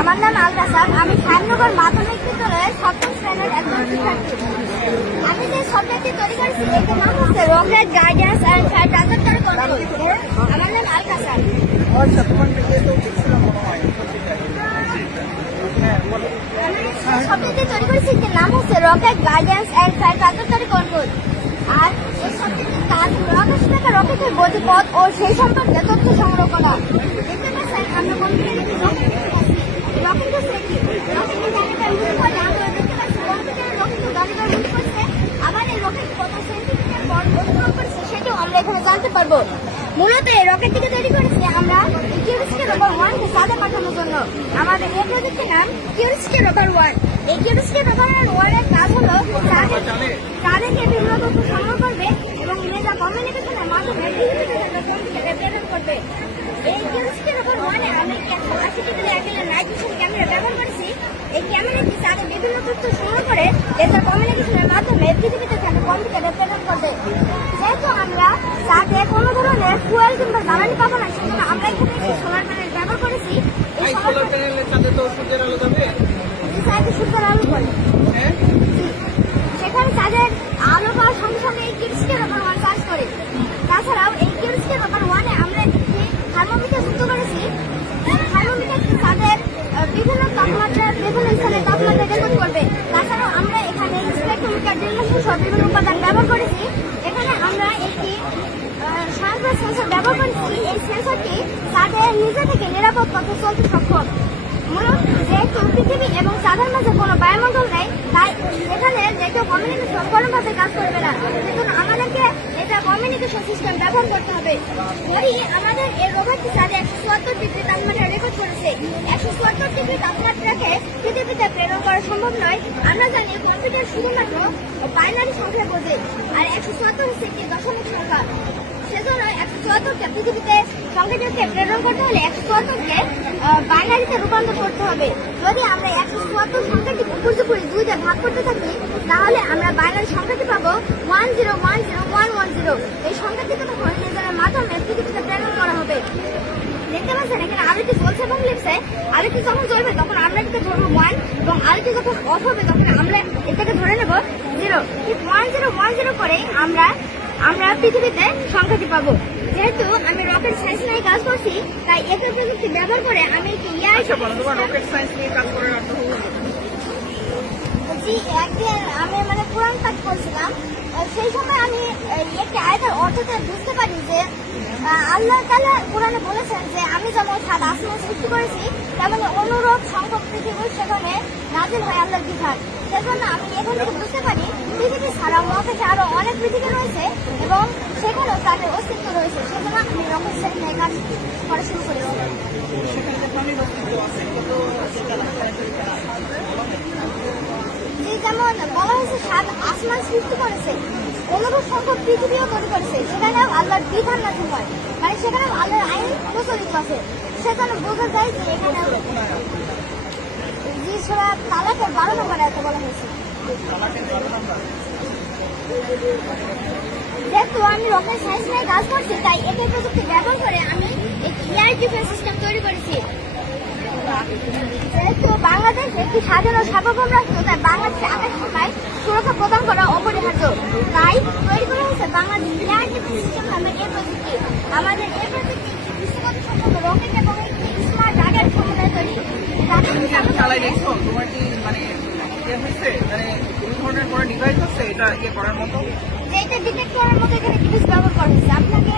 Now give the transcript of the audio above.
আমার নাম আলরাসাদ। আমি খায়রনগর মাধ্যমিক বিদ্যালয়ের সপ্তম শ্রেণীর একজন শিক্ষার্থী। আমি যে সাবজেক্টটি তৈরি করেছি এটার নাম হচ্ছে rocket guidance and trajectory control. আমার নাম আলরাসাদ। সাবজেক্টটি তৈরি করেছি এটার নাম হচ্ছে rocket guidance and trajectory control. আর এই সাবজেক্টের কাজ মহাকাশ থেকে রকেটের গতিপথ ও সেই সম্পর্কে তথ্য সংগ্রহ করা। দেখতে পাচ্ছেন আমরা কম্পিউটারে একটি রকেট রকেটের সেটি রকেটের গাড়িটার মুখ করে আমরা দেখতে পাচ্ছি কম্পিউটারের রকেটের গাড়িটার মুখ করছে। আবার এই রকেট কত সেন্টিমিটার পর অতিক্রম করছে সেটাও আমরা এখানে জানতে পারবো। মূলত এই রকেটটিকে তৈরি করেছি আমরা কিউরিসিটি রোভার 1 কে চাঁদে পাঠানোর জন্য। আমাদের এই প্রজেক্টের নাম কিউরিসিটি রোভার 1। এই কিউরিসিটি রোভার 1 এর কাজ হলো চাঁদে বিভিন্ন তথ্য সংগ্রহ করবে এবং লেজার কমিউনিকেশনের মাধ্যমে পৃথিবীতে থাকা কম্পিউটারে প্রেরণ করবে। এই কিউরিসিটি রোভার 1 এ আমি 180 ডিগ্রি অ্যাঙ্গেলের নাইট ভিশন ক্যামেরা ব্যবহার করেছি। এই ক্যামেরাটি চাঁদে বিভিন্ন তথ্য সংগ্রহ করে লেজার কমিউনিকেশনের মাধ্যমে পৃথিবীতে থাকা কম্পিউটারে প্রেরণ করবে। যেহেতু আমরা চাঁদে কোনো ধরনের ফুয়েল কিংবা জ্বালানি পাবো না, সেজন্য আমরা এখানে একটি সোলার প্যানেল ব্যবহার করেছি। এই সোলার প্যানেলের চাঁদে তো সূর্যের আলো যাবে, চাঁদে সূর্যের আলো পড়ে, সেখানে চাঁদের আলো পাওয়ার সঙ্গে সঙ্গে এই কিউরিসিটি রোভার 1 চার্জ করে। তাছাড়াও এই কিউরিসিটি রোভার 1 এ আমরা একটি থার্মোমিটার যুক্ত করেছি। থার্মোমিটারটি চাঁদের বিভিন্ন তাপমাত্রার বিভিন্ন স্থানের তাপমাত্রা রেকর্ড করবে। তাছাড়াও আমরা এখানে স্পেকট্রোমিটার সহ বিভিন্ন উপাদান ব্যবহার করেছি। এখানে আমরা একটি স্বয়ংক্রিয় সেন্সর ব্যবহার করেছি। এই সেন্সরটি চাঁদের নিজে থেকে নিরাপদ পথে চলতে সক্ষম। মূলত যেহেতু পৃথিবী এবং চাঁদের মাঝে কোনো বায়ুমণ্ডল নেই, তাই এখানে যেহেতু কমিউনিকেশন কোনোভাবে কাজ করবে না, সেজন্য আমাদেরকে এটা কমিউনিকেশন সিস্টেম ব্যবহার করতে হবে। যদি আমাদের এই রোভারটি চাঁদে 174 ডিগ্রি তাপমাত্রা রেকর্ড করেছে, 174 ডিগ্রি তাপমাত্রাকে পৃথিবীতে প্রেরণ করা সম্ভব নয়। আমরা জানি কম্পিউটার শুধুমাত্র বাইনারি সংখ্যা বোঝে, আর 174 হচ্ছে একটি দশমিক সংখ্যা। সেজন্য 174কে পৃথিবীতে সংখ্যাটিকে প্রেরণ করতে হলে 174কে বাইনারিতে রূপান্তর করতে হবে। যদি আমরা 174 সংখ্যাটি উপর্যুপরি 2 দিয়ে ভাগ করতে থাকি, তাহলে আমরা বাইনারি সংখ্যাটি পাবো 1010110। এই সংখ্যাটিকে তখন লেজারের মাধ্যমে পৃথিবীতে প্রেরণ করা হবে। দেখতে পাচ্ছেন এখানে আলোটি জ্বলছে এবং লিখছে। আলোটি যখন জ্বলবে তখন আমরা এটাকে ধরবো 1, এবং আলোটি যখন অফ হবে তখন আমরা এটাকে ধরে নেব 0। 1010 করে আমরা পৃথিবীতে সংখ্যাটি পাবো। যেহেতু আমি রকেট সায়েন্স নিয়ে কাজ করছি, তাই একই প্রযুক্তি ব্যবহার করে আমি একটি রকেট সায়েন্স নিয়ে কাজ করার অর্থ একদিন আমি কোরআন পাঠ করছিলাম। সেই সময় আমি একটি আয়াতের অর্থটা বুঝতে পারি যে আল্লাহ তাআলা কোরআনে বলেছেন যে আমি যেমন সাত আসমান সৃষ্টি করেছি, তেমনি অনুরূপ সংখ্যক পৃথিবী সেখানে নাজিল হয় আল্লাহর বিধান। সেজন্য আমি এখান থেকে বুঝতে পারি পৃথিবী ছাড়া মহাকাশে আরো অনেক পৃথিবী রয়েছে এবং সেখানেও তাদের অস্তিত্ব রয়েছে। সেজন্য আমি রকেট সায়েন্স নিয়ে কাজ করা শুরু করেছি। যেমন বলা হয়েছে সাত আসমান সৃষ্টি করেছে, অনুরূপ সংখ্যক পৃথিবীও তৈরি করেছে, সেখানেও আল্লাহর বিধান নাজিল হয়, মানে সেখানেও আল্লাহর আইন প্রচলিত আছে। সেখানে বোঝা যায় যে এখানে যে সূরা তালাকের 12 নম্বর আয়াতে বলা হয়েছে। যেহেতু আমি রকেট সায়েন্স নিয়ে কাজ করছি, তাই একই প্রযুক্তি ব্যবহার করে আমি একটি এয়ার ডিফেন্স সিস্টেম তৈরি করেছি। যেহেতু বাংলাদেশ একটি স্বাধীন ও সার্বভৌম রাষ্ট্র, তাই বাংলাদেশের আকাশ সীমায় সুরক্ষা প্রদান করা অপরিহার্য। তাই তৈরি করা হয়েছে বাংলাদেশ এয়ার ডিফেন্স সিস্টেম নামের এই প্রযুক্তি। আমাদের এই প্রযুক্তি বিশ্বগত সম্পন্ন রকেট এবং একটি স্মার্ট রাডার সমন্বয়ে তৈরি। এটা ডিটেক্ট করার মতো এখানে ডিভাইস ব্যবহার করা হয়েছে। আপনাকে